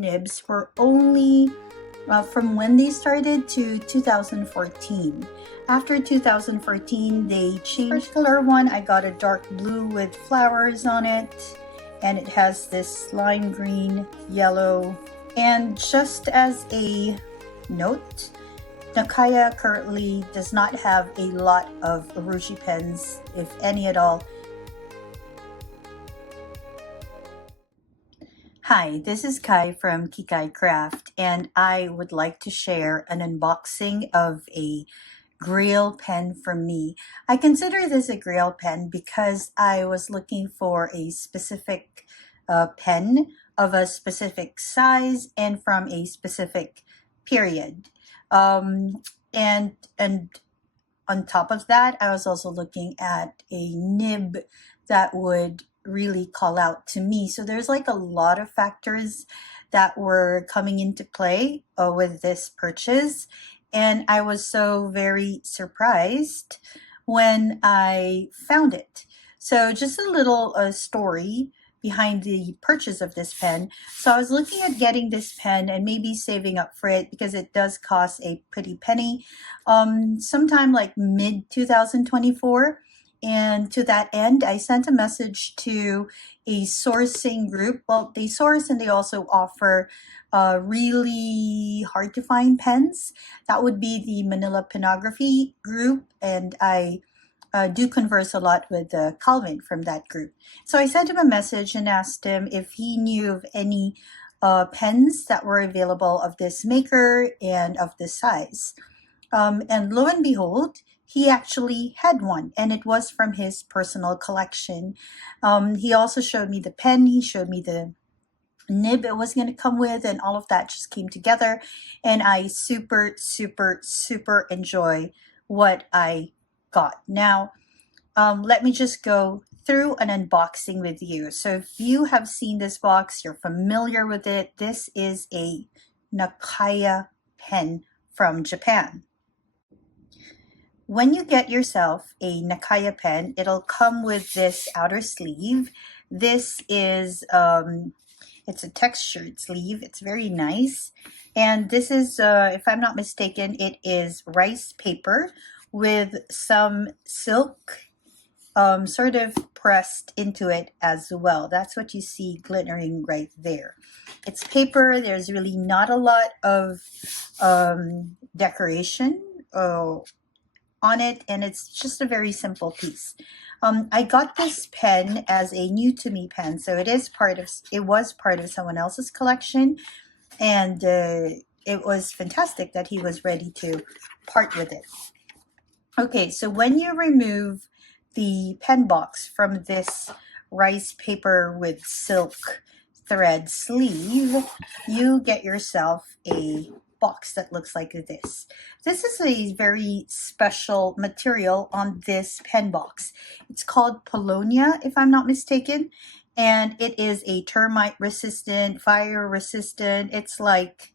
nibs for only from when they started to 2014. After 2014, they changed color one. I got a dark blue with flowers on it, and it has this lime green, yellow. And just as a note, Nakaya currently does not have a lot of urushi pens, if any at all. Hi, this is Kai from Kikai Craft, and I would like to share an unboxing of a Grail pen from me. I consider this a Grail pen because I was looking for a specific pen of a specific size and from a specific period. And on top of that, I was also looking at a nib that would really call out to me. So there's like a lot of factors that were coming into play with this purchase. And I was so very surprised when I found it. So just a little story behind the purchase of this pen. So I was looking at getting this pen and maybe saving up for it because it does cost a pretty penny sometime like mid 2024. And to that end, I sent a message to a sourcing group. Well, they source and they also offer really hard to find pens. That would be the Manila Penography group, and I do converse a lot with Calvin from that group. So I sent him a message and asked him if he knew of any pens that were available of this maker and of this size. And lo and behold, he actually had one, and it was from his personal collection. He also showed me the pen, he showed me the nib it was going to come with, and all of that just came together, and I super enjoy what I got. Now, let me just go through an unboxing with you. So if you have seen this box, you're familiar with it. This is a Nakaya pen from Japan. When you get yourself a Nakaya pen, it'll come with this outer sleeve. This is, it's a textured sleeve. It's very nice. And this is, if I'm not mistaken, it is rice paper with some silk sort of pressed into it as well. That's what you see glittering right there. It's paper. There's really not a lot of decoration on it, and it's just a very simple piece. I got this pen as a new to me pen, so it was part of someone else's collection, and it was fantastic that he was ready to part with it. Okay, so when you remove the pen box from this rice paper with silk thread sleeve, you get yourself a box that looks like this. This is a very special material on this pen box. It's called Paulownia, if I'm not mistaken, and it is a termite resistant, fire resistant. It's like,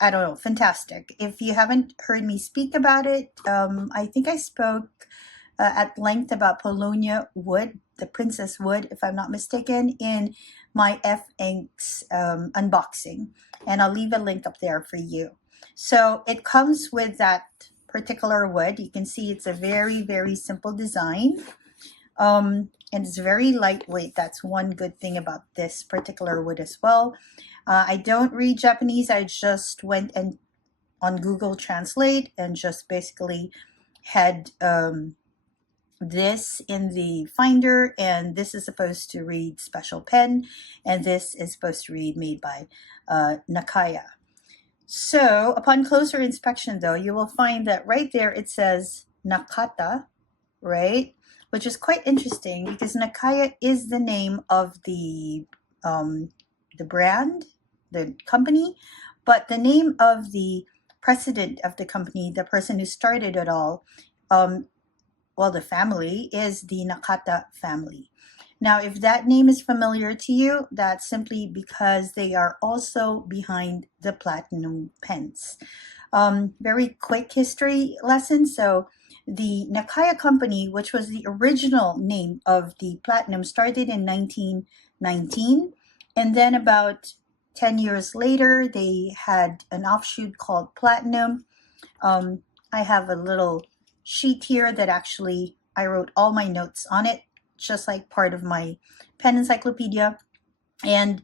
I don't know, fantastic. If you haven't heard me speak about it, I think I spoke at length about Paulownia wood, the Princess wood, if I'm not mistaken, in my F-Inks unboxing, and I'll leave a link up there for you. So it comes with that particular wood. You can see it's a very simple design, and it's very lightweight. That's one good thing about this particular wood as well. I don't read Japanese. I just went and on Google Translate and just basically had this in the finder, and this is supposed to read special pen, and this is supposed to read made by Nakaya. So upon closer inspection though, you will find that right there it says Nakata, right? Which is quite interesting because Nakaya is the name of the brand, the company, but the name of the president of the company, the person who started it all, well, the family is the Nakata family. Now, if that name is familiar to you, that's simply because they are also behind the Platinum pens. Very quick history lesson. So the Nakaya company, which was the original name of the Platinum, started in 1919. And then about 10 years later, they had an offshoot called Platinum. I have a little sheet here that actually I wrote all my notes on it, just like part of my pen encyclopedia. And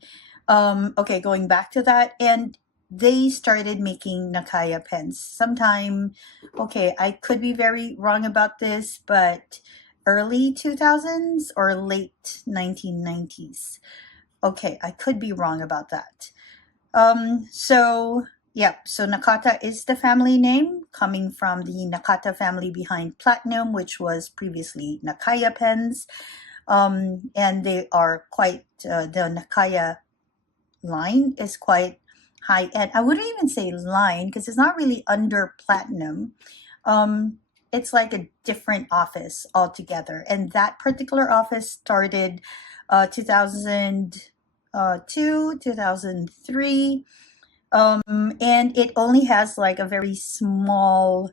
okay, going back to that, and they started making Nakaya pens sometime, okay, I could be very wrong about this, but early 2000s or late 1990s. Okay, I could be wrong about that. So Nakata is the family name, coming from the Nakata family behind Platinum, which was previously Nakaya pens. And they are quite, the Nakaya line is quite high end. I wouldn't even say line because it's not really under Platinum. It's like a different office altogether. And that particular office started 2002, 2003. And it only has like a very small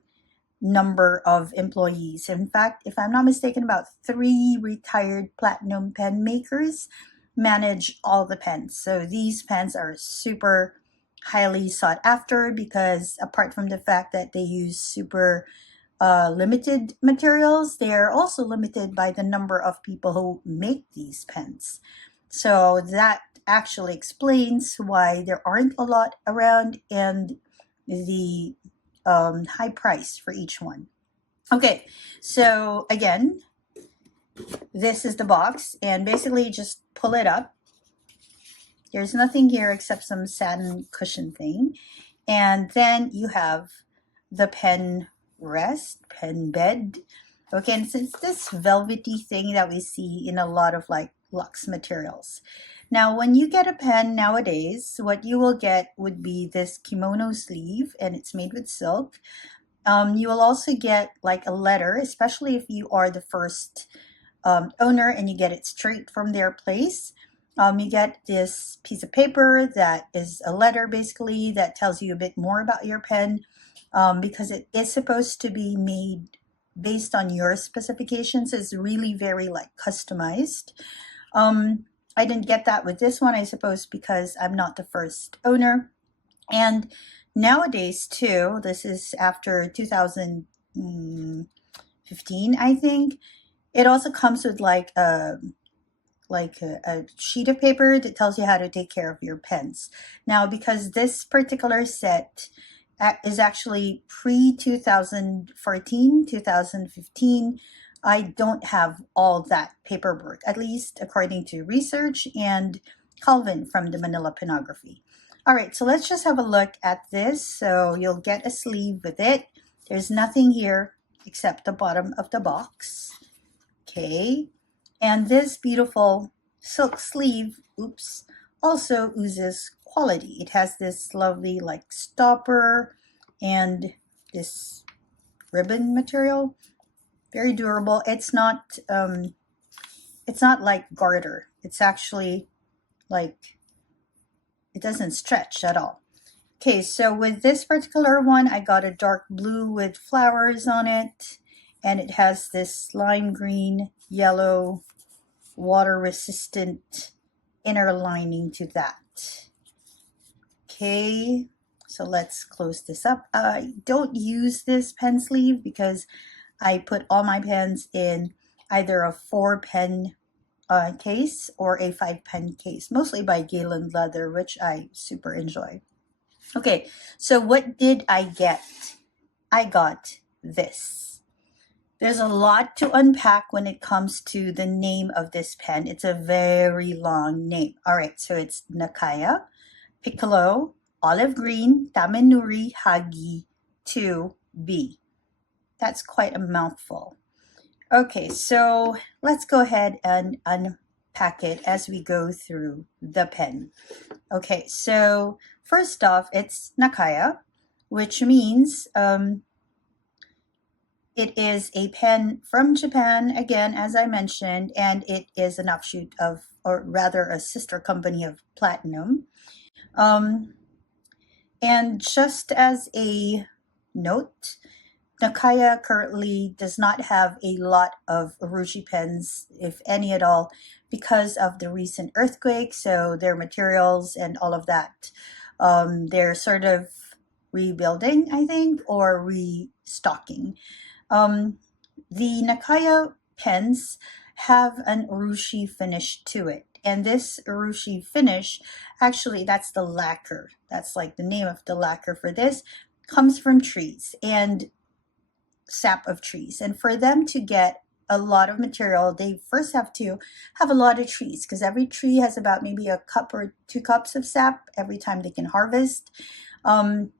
number of employees. In fact, if I'm not mistaken, about 3 retired Platinum pen makers manage all the pens. So these pens are super highly sought after because apart from the fact that they use super limited materials, they are also limited by the number of people who make these pens. So that actually explains why there aren't a lot around and the high price for each one. Okay, so again, this is the box, and basically just pull it up. There's nothing here except some satin cushion thing. And then you have the pen rest, pen bed. Okay, and it's this velvety thing that we see in a lot of like luxe materials. Now, when you get a pen nowadays, what you will get would be this kimono sleeve, and it's made with silk. You will also get like a letter, especially if you are the first owner and you get it straight from their place. You get this piece of paper that is a letter basically that tells you a bit more about your pen because it is supposed to be made based on your specifications. It's really very like customized. I didn't get that with this one, I suppose, because I'm not the first owner. And nowadays too, this is after 2015, I think, it also comes with like a sheet of paper that tells you how to take care of your pens. Now, because this particular set is actually pre 2014, 2015, I don't have all that paperwork, at least according to research and Calvin from the Manila Penography. All right, so let's just have a look at this. So you'll get a sleeve with it. There's nothing here except the bottom of the box. Okay, and this beautiful silk sleeve, also oozes quality. It has this lovely like stopper and this ribbon material, very durable. It's not like garter. It's actually like, it doesn't stretch at all. Okay, so with this particular one, I got a dark blue with flowers on it, and it has this lime green, yellow, water-resistant inner lining to that. Okay, so let's close this up. I don't use this pen sleeve because I put all my pens in either a 4-pen case or a 5-pen case, mostly by Galen Leather, which I super enjoy. Okay, so what did I get? I got this. There's a lot to unpack when it comes to the name of this pen. It's a very long name. All right, so it's Nakaya, Piccolo, Olive Green, Tamenuri, Hagi, 2B. That's quite a mouthful. Okay, so let's go ahead and unpack it as we go through the pen. Okay, so first off, it's Nakaya, which means it is a pen from Japan, again, as I mentioned, and it is an offshoot of, or rather a sister company of Platinum. And just as a note, Nakaya currently does not have a lot of urushi pens, if any at all, because of the recent earthquake. So their materials and all of that, they're sort of rebuilding, I think, or restocking. Um, the Nakaya pens have an urushi finish to it. And this urushi finish, actually, that's the lacquer. That's like the name of the lacquer for this, comes from trees and sap of trees. And for them to get a lot of material, they first have to have a lot of trees, because every tree has about maybe a cup or 2 cups of sap every time they can harvest. And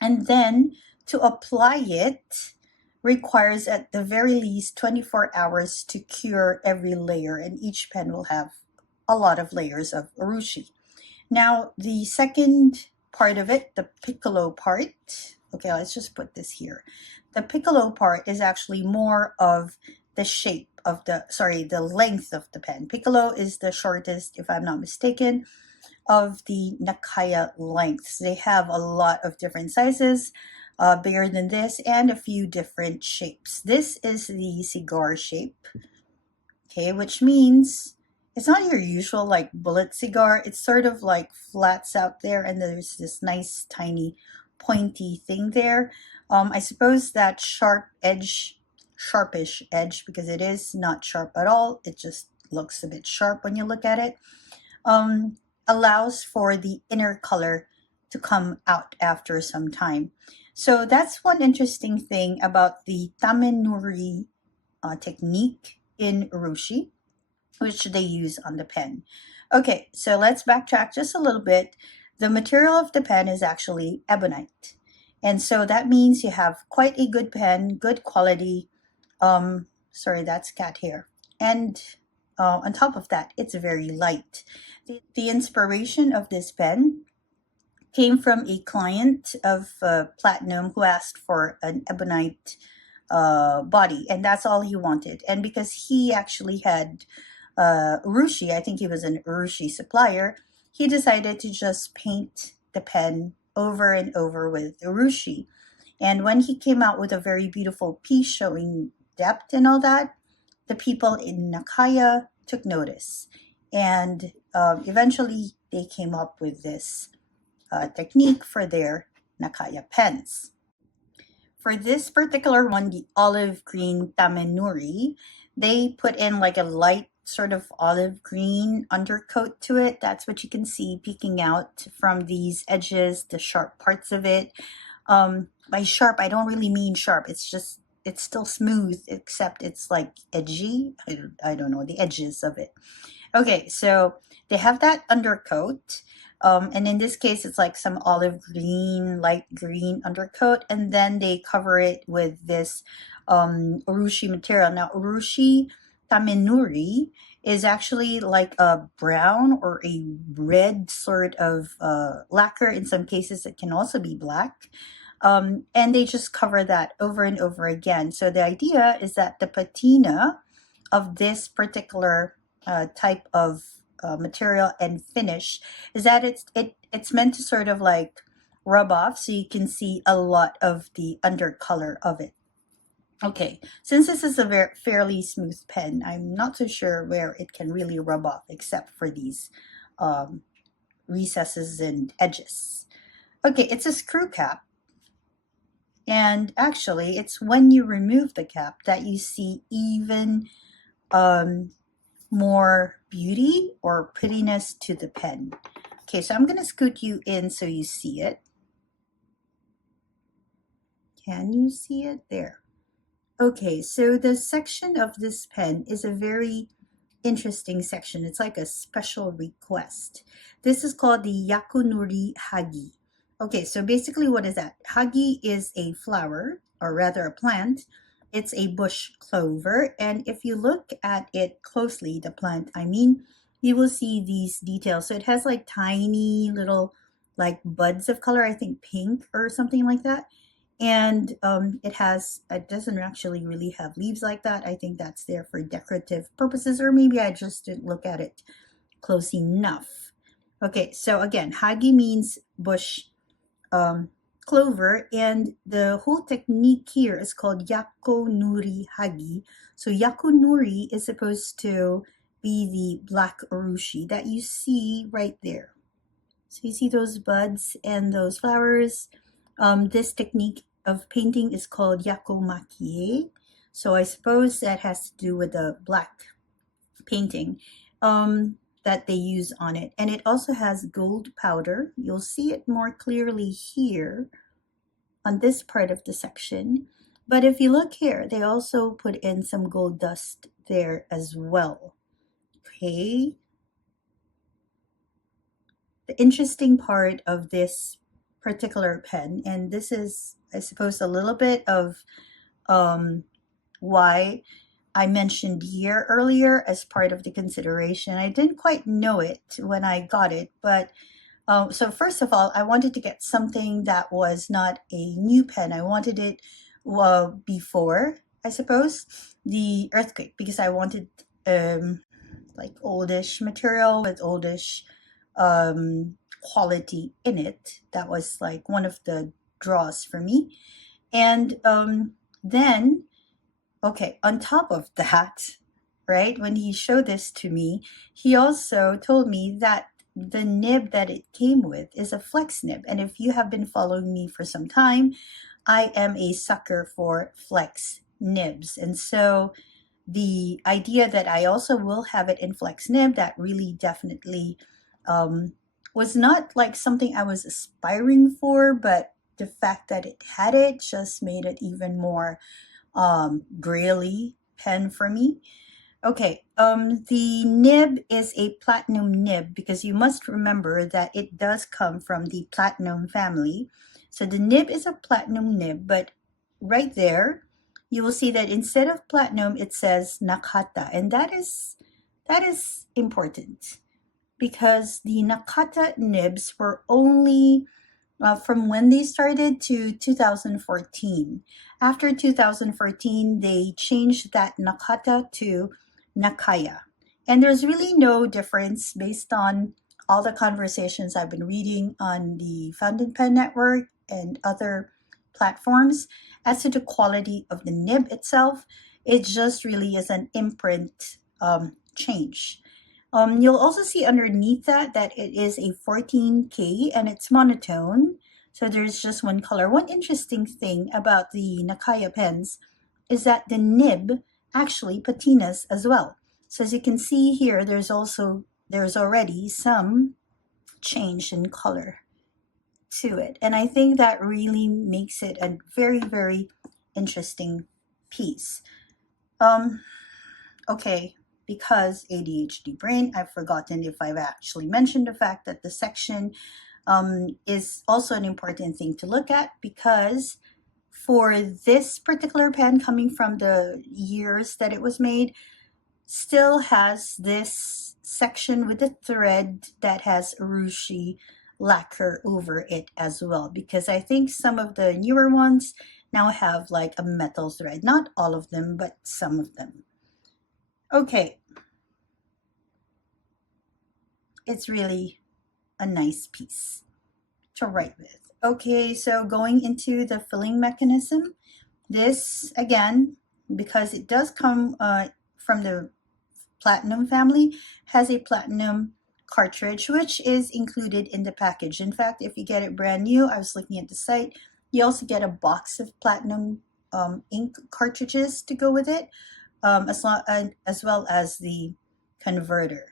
then to apply it requires at the very least 24 hours to cure every layer, and each pen will have a lot of layers of urushi. Now, the second part of it, the piccolo part, okay, let's just put this here. The piccolo part is actually more of the shape of the length of the pen. Piccolo is the shortest, if I'm not mistaken, of the Nakaya lengths. They have a lot of different sizes, bigger than this, and a few different shapes. This is the cigar shape, okay, which means it's not your usual like bullet cigar. It's sort of like flats out there, and there's this nice tiny pointy thing there. I suppose that sharpish edge, because it is not sharp at all. It just looks a bit sharp when you look at it. Allows for the inner color to come out after some time. So that's one interesting thing about the tamenuri technique in urushi, which they use on the pen. Okay, so let's backtrack just a little bit. The material of the pen is actually ebonite. And so that means you have quite a good pen, good quality. Sorry, that's cat hair. And on top of that, it's very light. The inspiration of this pen came from a client of Platinum who asked for an ebonite body, and that's all he wanted. And because he actually had urushi, I think he was an urushi supplier, he decided to just paint the pen over and over with urushi. And when he came out with a very beautiful piece showing depth and all that, the people in Nakaya took notice. And eventually they came up with this technique for their Nakaya pens. For this particular one, the olive green tamenuri, they put in like a light sort of olive green undercoat to it. That's what you can see peeking out from these edges, the sharp parts of it. By sharp, I don't really mean sharp. It's still smooth, except it's like edgy. I don't know, the edges of it. Okay, so they have that undercoat. And in this case, it's like some olive green, light green undercoat. And then they cover it with this urushi material. Now, urushi tamenuri is actually like a brown or a red sort of lacquer. In some cases, it can also be black. And they just cover that over and over again. So the idea is that the patina of this particular type of material and finish is that it's meant to sort of like rub off, so you can see a lot of the undercolor of it. Okay, since this is a fairly smooth pen, I'm not so sure where it can really rub off except for these recesses and edges. Okay, it's a screw cap. And actually, it's when you remove the cap that you see even more beauty or prettiness to the pen. Okay, so I'm going to scoot you in so you see it. Can you see it? There. Okay, so the section of this pen is a very interesting section. It's like a special request. This is called the Yakunori Hagi. Okay, so basically what is that? Hagi is a flower, or rather a plant. It's a bush clover, and if you look at it closely, the plant, I mean, you will see these details. So it has like tiny little like buds of color, I think pink or something like that. And it doesn't actually really have leaves like that. I think that's there for decorative purposes, or maybe I just didn't look at it close enough. Okay, so again, Hagi means bush clover, and the whole technique here is called Yako Nuri Hagi. So Yako Nuri is supposed to be the black urushi that you see right there. So you see those buds and those flowers. This technique of painting is called Yako Makie. So I suppose that has to do with the black painting that they use on it. And it also has gold powder. You'll see it more clearly here on this part of the section. But if you look here, they also put in some gold dust there as well. Okay. The interesting part of this particular pen, and this is, I suppose, a little bit of why I mentioned year earlier as part of the consideration. I didn't quite know it when I got it, but so first of all, I wanted to get something that was not a new pen. I wanted it before, I suppose, the earthquake, because I wanted like oldish material with oldish quality in it. That was like one of the draws for me. And then, okay, on top of that, right, when he showed this to me, he also told me that the nib that it came with is a flex nib. And if you have been following me for some time, I am a sucker for flex nibs. And so the idea that I also will have it in flex nib, that really definitely was not like something I was aspiring for, but the fact that it had it just made it even more graily pen for me. Okay, the nib is a platinum nib because you must remember that it does come from the platinum family. So the nib is a platinum nib, but right there, you will see that instead of platinum, it says Nakata, and that is important because the Nakata nibs were only from when they started to 2014. After 2014, they changed that Nakata to Nakaya. And there's really no difference based on all the conversations I've been reading on the Fountain Pen Network and other platforms as to the quality of the nib itself. It just really is an imprint change. You'll also see underneath that it is a 14K and it's monotone. So there's just one color. One interesting thing about the Nakaya pens is that the nib actually patinas as well. So as you can see here, there's already some change in color to it. And I think that really makes it a very, very interesting piece. Okay, because ADHD brain, I've forgotten if I've actually mentioned the fact that the section is also an important thing to look at, because for this particular pen, coming from the years that it was made, still has this section with the thread that has urushi lacquer over it as well, because I think some of the newer ones now have like a metal thread. Not all of them, but some of them. Okay, it's really a nice piece to write with. Okay, so going into the filling mechanism, this again, because it does come from the platinum family, has a platinum cartridge, which is included in the package. In fact, if you get it brand new, I was looking at the site, you also get a box of platinum ink cartridges to go with it, as well as the converter.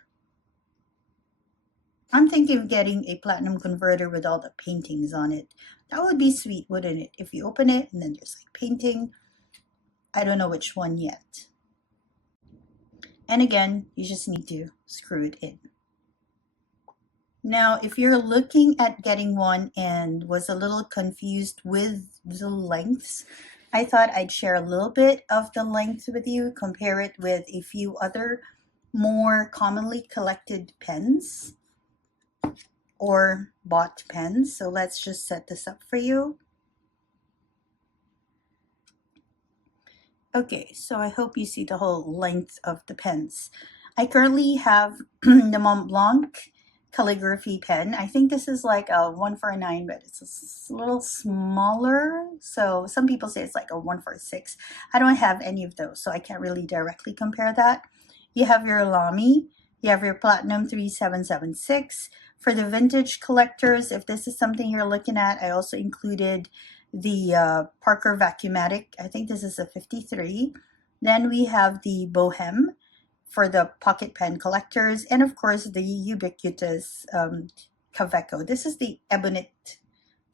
I'm thinking of getting a platinum converter with all the paintings on it. That would be sweet, wouldn't it? If you open it and then there's like painting. I don't know which one yet. And again, you just need to screw it in. Now, if you're looking at getting one and was a little confused with the lengths, I thought I'd share a little bit of the length with you, compare it with a few other more commonly collected pens or bought pens. So let's just set this up for you. Okay, so I hope you see the whole length of the pens. I currently have the Mont Blanc calligraphy pen. I think this is like a 149, but it's a little smaller. So some people say it's like a 146. I don't have any of those, so I can't really directly compare that. You have your Lamy, you have your Platinum 3776. For the vintage collectors, if this is something you're looking at, I also included the Parker Vacuumatic. I think this is a 53. Then we have the Bohem for the pocket pen collectors, and of course the ubiquitous Kaweco. This is the Ebonite,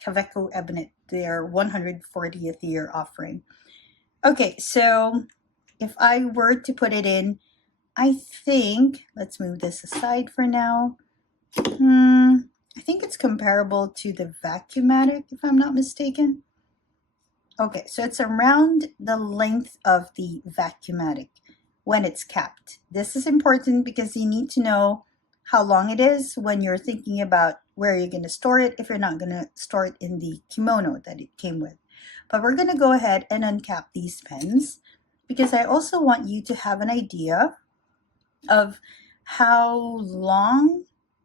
Kaweco Ebonite, their 140th year offering. Okay, so if I were to put it in, I think, let's move this aside for now. I think it's comparable to the Vacuumatic, if I'm not mistaken. Okay, so it's around the length of the Vacuumatic when it's capped. This is important because you need to know how long it is when you're thinking about where you're going to store it if you're not going to store it in the kimono that it came with. But we're going to go ahead and uncap these pens because I also want you to have an idea of how long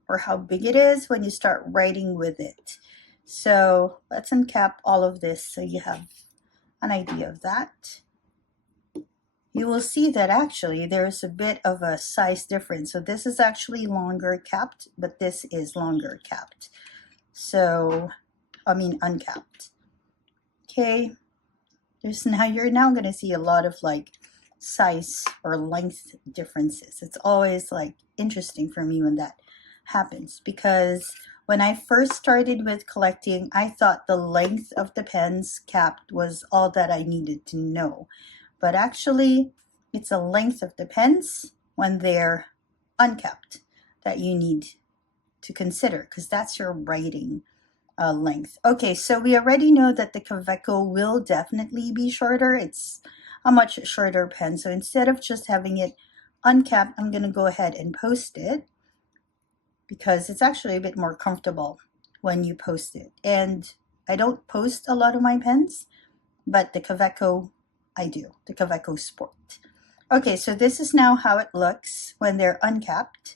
or how big it is when you start writing with it. So let's uncap all of this so you have an idea of that. You will see that actually there's a bit of a size difference. So this is actually longer capped, but this is longer capped. So, I mean uncapped. Okay, you're now going to see a lot of like size or length differences. It's always like interesting for me when that happens because when I first started with collecting, I thought the length of the pens capped was all that I needed to know. But actually, it's the length of the pens when they're uncapped that you need to consider because that's your writing length. Okay, so we already know that the Kaweco will definitely be shorter. It's a much shorter pen. So instead of just having it uncapped, I'm going to go ahead and post it because it's actually a bit more comfortable when you post it. And I don't post a lot of my pens, but the Kaweco I do, the Kaweco Sport. Okay, so this is now how it looks when they're uncapped.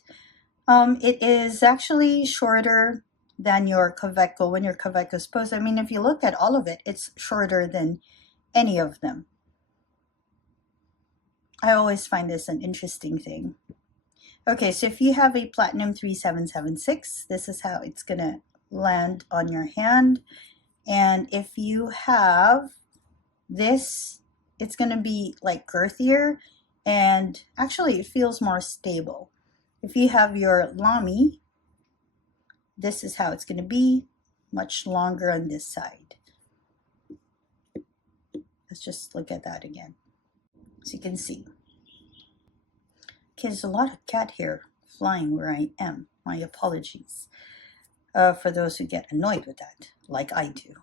It is actually shorter than your Kaweco when your Kaweco is posted. I mean, if you look at all of it, it's shorter than any of them. I always find this an interesting thing. Okay, so if you have a Platinum 3776, this is how it's gonna land on your hand. And if you have this, it's gonna be like girthier and actually it feels more stable. If you have your Lamy, this is how it's gonna be, much longer on this side. Let's just look at that again, so you can see. Okay, there's a lot of cat hair flying where I am. My apologies for those who get annoyed with that, like I do.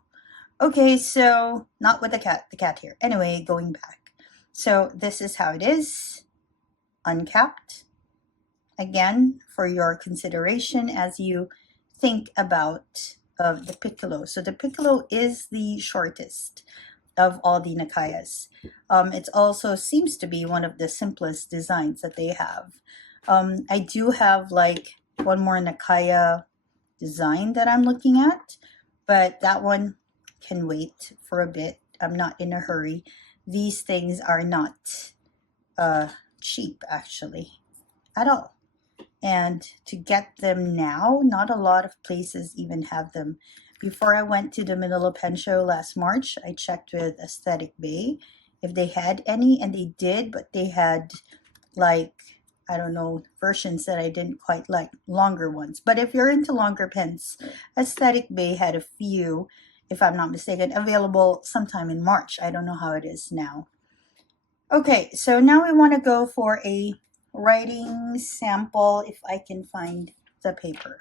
Okay, so not with the cat hair. Anyway, going back. So this is how it is, uncapped. Again, for your consideration as you think about the Piccolo. So the Piccolo is the shortest of all the Nakayas. It also seems to be one of the simplest designs that they have. I do have like one more Nakaya design that I'm looking at, but that one can wait for a bit. I'm not in a hurry. These things are not cheap actually at all. And to get them now, not a lot of places even have them. Before I went to the Manila Pen Show last March, I checked with Aesthetic Bay if they had any, and they did, but they had like, I don't know, versions that I didn't quite like, longer ones. But if you're into longer pens, Aesthetic Bay had a few, if I'm not mistaken, available sometime in March. I don't know how it is now. Okay, so now we want to go for a writing sample if I can find the paper.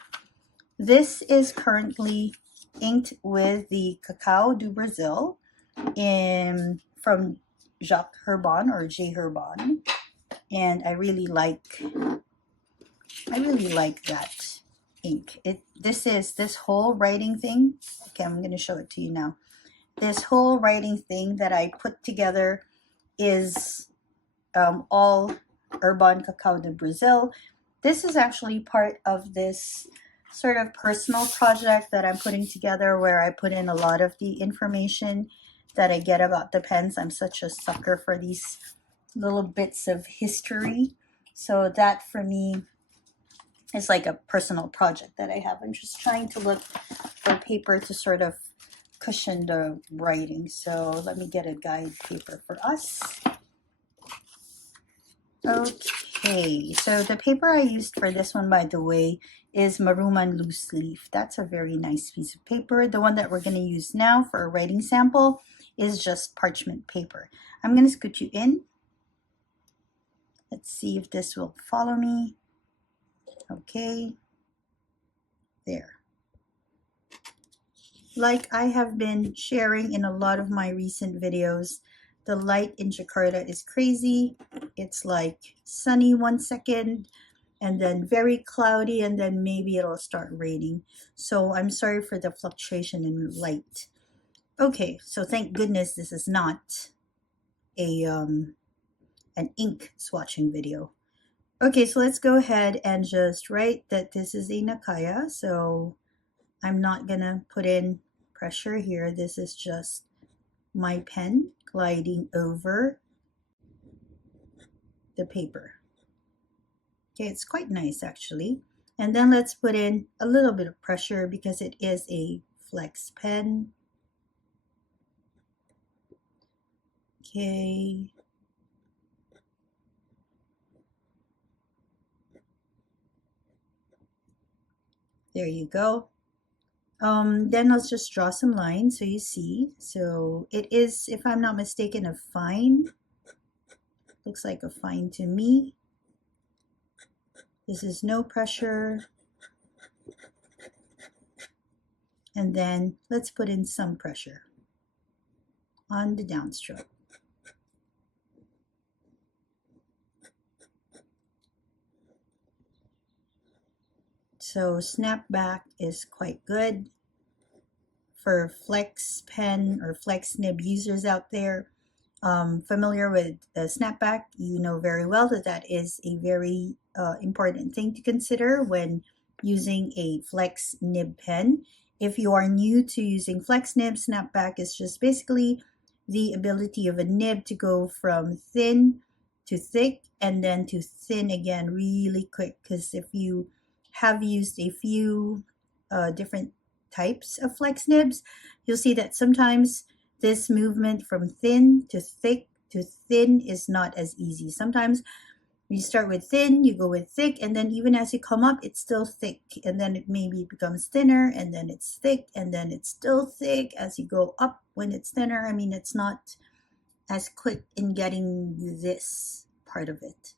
This is currently inked with the Cacao do Brazil from Jacques Herbon or J. Herbon, and I really like that ink. This whole writing thing. Okay, I'm going to show it to you now. This whole writing thing that I put together is all Herbon Cacao do Brazil. This is actually part of this sort of personal project that I'm putting together where I put in a lot of the information that I get about the pens. I'm such a sucker for these little bits of history. So that for me is like a personal project that I have. I'm just trying to look for paper to sort of cushion the writing. So let me get a guide paper for us. Okay, so the paper I used for this one, by the way, is Maruman Loose Leaf. That's a very nice piece of paper. The one that we're going to use now for a writing sample is just parchment paper. I'm going to scoot you in. Let's see if this will follow me. Okay, there. Like I have been sharing in a lot of my recent videos, the light in Jakarta is crazy. It's like sunny 1 second and then very cloudy and then maybe it'll start raining. So I'm sorry for the fluctuation in light. Okay, so thank goodness this is not a an ink swatching video. Okay, so let's go ahead and just write that this is a Nakaya. So I'm not gonna put in pressure here. This is just my pen gliding over the paper. Okay, it's quite nice actually. And then let's put in a little bit of pressure because it is a flex pen. Okay. There you go. Then let's just draw some lines so you see. So it is, if I'm not mistaken, a fine. Looks like a fine to me. This is no pressure. And then let's put in some pressure on the downstroke. So snapback is quite good for flex pen or flex nib users out there. Familiar with snapback, you know very well that that is a very important thing to consider when using a flex nib pen. If you are new to using flex nib, snapback is just basically the ability of a nib to go from thin to thick and then to thin again really quick. Because if you have used a few different types of flex nibs, you'll see that sometimes this movement from thin to thin is not as easy. Sometimes you start with thin, you go with thick, and then even as you come up, it's still thick. And then it maybe becomes thinner, and then it's thick, and then it's still thick as you go up when it's thinner. I mean, it's not as quick in getting this part of it,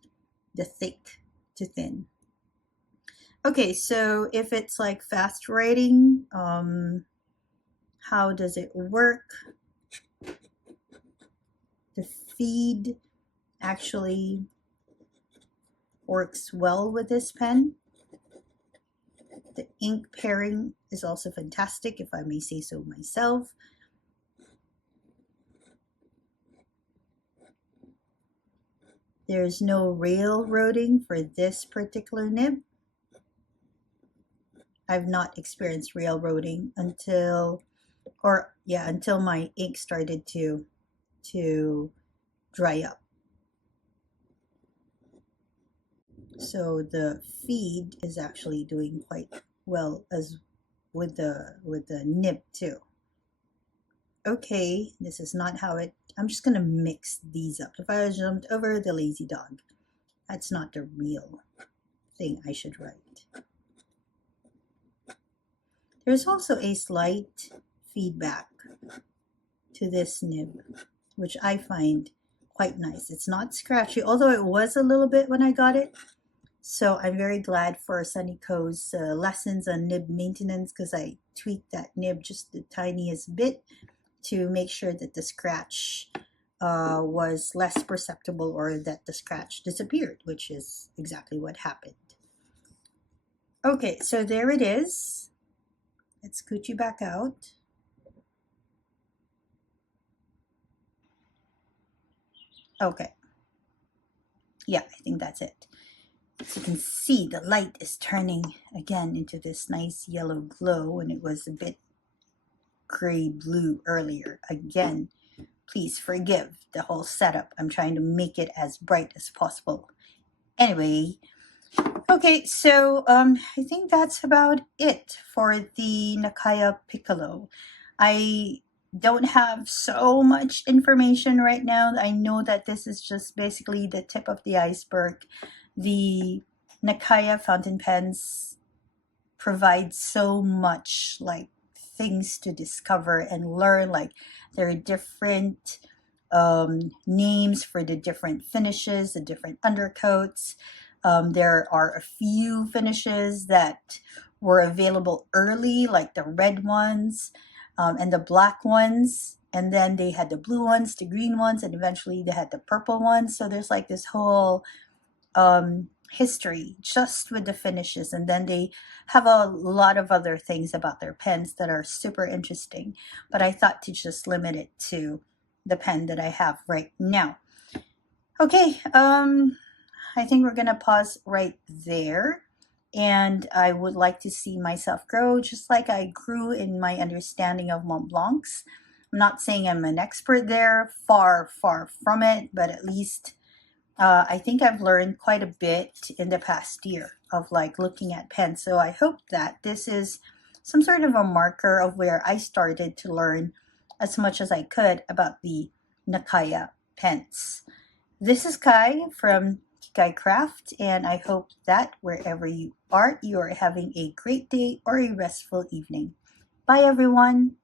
the thick to thin. Okay, so if it's like fast writing, how does it work? The feed actually works well with this pen. The ink pairing is also fantastic, if I may say so myself. There's no railroading for this particular nib. I've not experienced railroading until my ink started to dry up. So the feed is actually doing quite well as with the nib too. Okay, this is not how it, I'm just gonna mix these up. If I jumped over the lazy dog, that's not the real thing I should write. There's also a slight feedback to this nib, which I find quite nice. It's not scratchy, although it was a little bit when I got it. So I'm very glad for Sunny Co's lessons on nib maintenance, because I tweaked that nib just the tiniest bit to make sure that the scratch was less perceptible, or that the scratch disappeared, which is exactly what happened. Okay, so there it is. Let's scoot you back out. Okay. Yeah, I think that's it. As you can see, the light is turning again into this nice yellow glow, and it was a bit gray blue earlier. Again, please forgive the whole setup. I'm trying to make it as bright as possible. Anyway, okay, so I think that's about it for the Nakaya Piccolo. I don't have so much information right now. I know that this is just basically the tip of the iceberg. The Nakaya fountain pens provide so much, like, things to discover and learn. Like, there are different names for the different finishes, the different undercoats. There are a few finishes that were available early, like the red ones and the black ones. And then they had the blue ones, the green ones, and eventually they had the purple ones. So there's like this whole history just with the finishes. And then they have a lot of other things about their pens that are super interesting. But I thought to just limit it to the pen that I have right now. Okay, I think we're gonna pause right there. And I would like to see myself grow just like I grew in my understanding of Mont Blancs. I'm not saying I'm an expert there, far, far from it, but at least I think I've learned quite a bit in the past year of like looking at pens. So I hope that this is some sort of a marker of where I started to learn as much as I could about the Nakaya pens. This is Kai from Kikai Craft, and I hope that wherever you are having a great day or a restful evening. Bye, everyone.